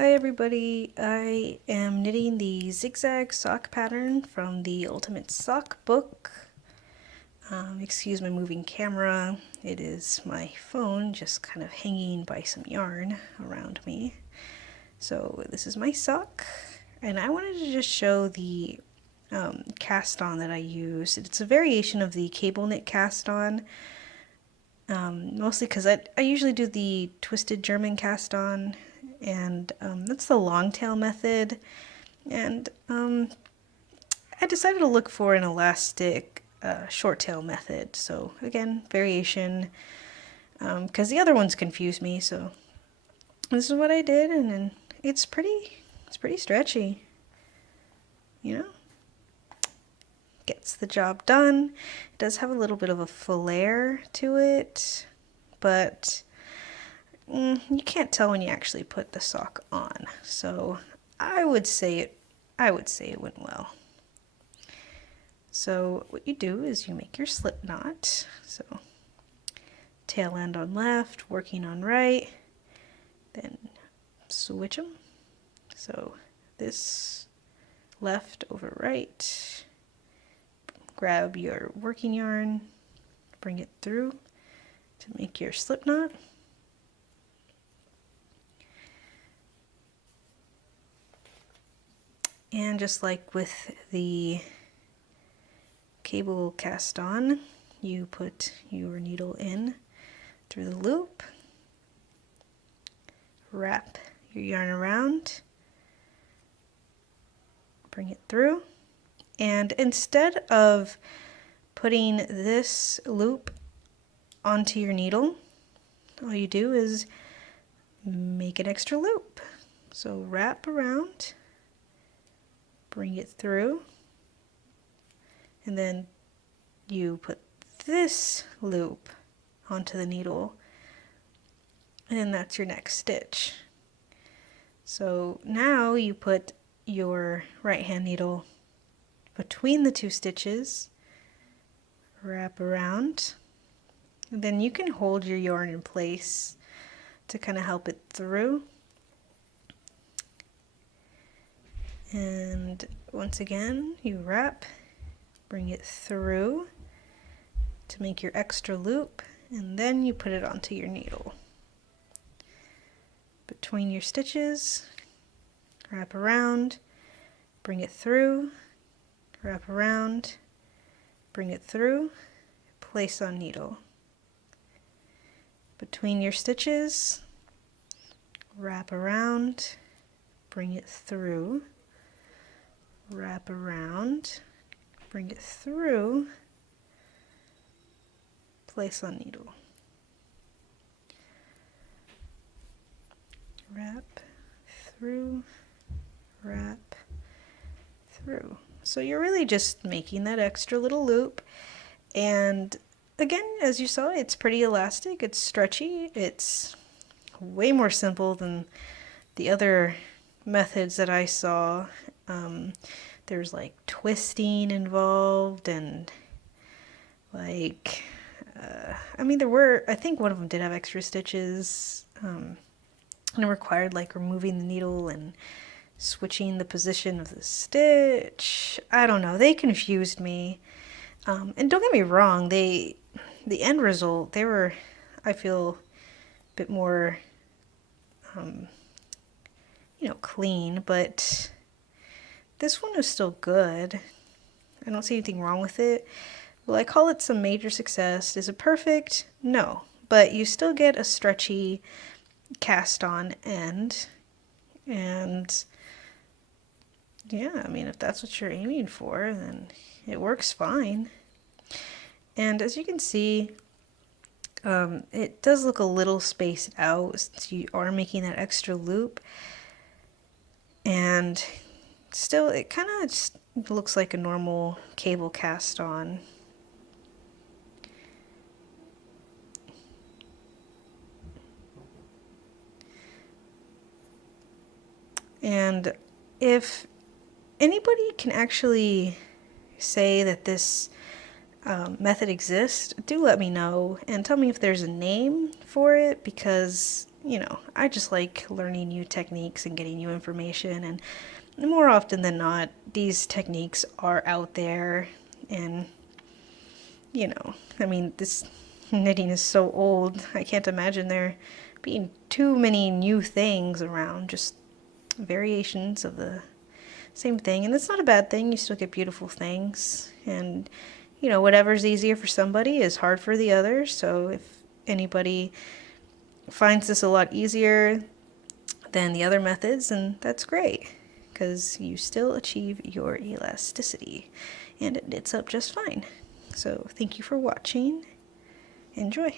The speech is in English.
Hi everybody, I am knitting the zigzag sock pattern from the Ultimate Sock book. Excuse my moving camera, it is my phone just kind of hanging by some yarn around me. So this is my sock, and I wanted to just show the cast on that I used. It's a variation of the cable knit cast on, mostly because I usually do the twisted German cast on, and that's the long tail method. And I decided to look for an elastic short tail method. So again, variation, because the other ones confused me. So this is what I did, and then it's pretty stretchy, you know. Gets the job done. It does have a little bit of a flare to it, but you can't tell when you actually put the sock on. So I would say it went well. So what you do is you make your slip knot. So tail end on left, working on right, then switch them. So this left over right. Grab your working yarn, bring it through to make your slip knot. And just like with the cable cast on, you put your needle in through the loop, wrap your yarn around, bring it through, and instead of putting this loop onto your needle, all you do is make an extra loop. So wrap around, bring it through, and then you put this loop onto the needle, and that's your next stitch. So now you put your right hand needle between the two stitches, wrap around, and then you can hold your yarn in place to kind of help it through. And once again, you wrap, bring it through to make your extra loop, and then you put it onto your needle. Between your stitches, wrap around, bring it through, wrap around, bring it through, place on needle. Between your stitches, wrap around, bring it through, wrap around, bring it through, place on needle. Wrap through, wrap through. So you're really just making that extra little loop, and again, as you saw, it's pretty elastic, it's stretchy, it's way more simple than the other methods that I saw. There's like twisting involved, and like I mean, I think one of them did have extra stitches, and it required like removing the needle and switching the position of the stitch. I don't know, they confused me. And don't get me wrong, the end result, they were, I feel, a bit more clean, but this one is still good. I don't see anything wrong with it. Will I call it some major success? Is it perfect? No, but you still get a stretchy cast on end, and yeah, I mean, if that's what you're aiming for, then it works fine. And as you can see, it does look a little spaced out since you are making that extra loop, and still it kind of just looks like a normal cable cast on. And if anybody can actually say that this method exists, do let me know and tell me if there's a name for it, because you know, I just like learning new techniques and getting new information, and more often than not, these techniques are out there, and, you know, I mean, this knitting is so old, I can't imagine there being too many new things around, just variations of the same thing. And it's not a bad thing, you still get beautiful things, and, you know, whatever's easier for somebody is hard for the other, so if anybody finds this a lot easier than the other methods, and that's great, because you still achieve your elasticity, and it knits up just fine. So thank you for watching. Enjoy.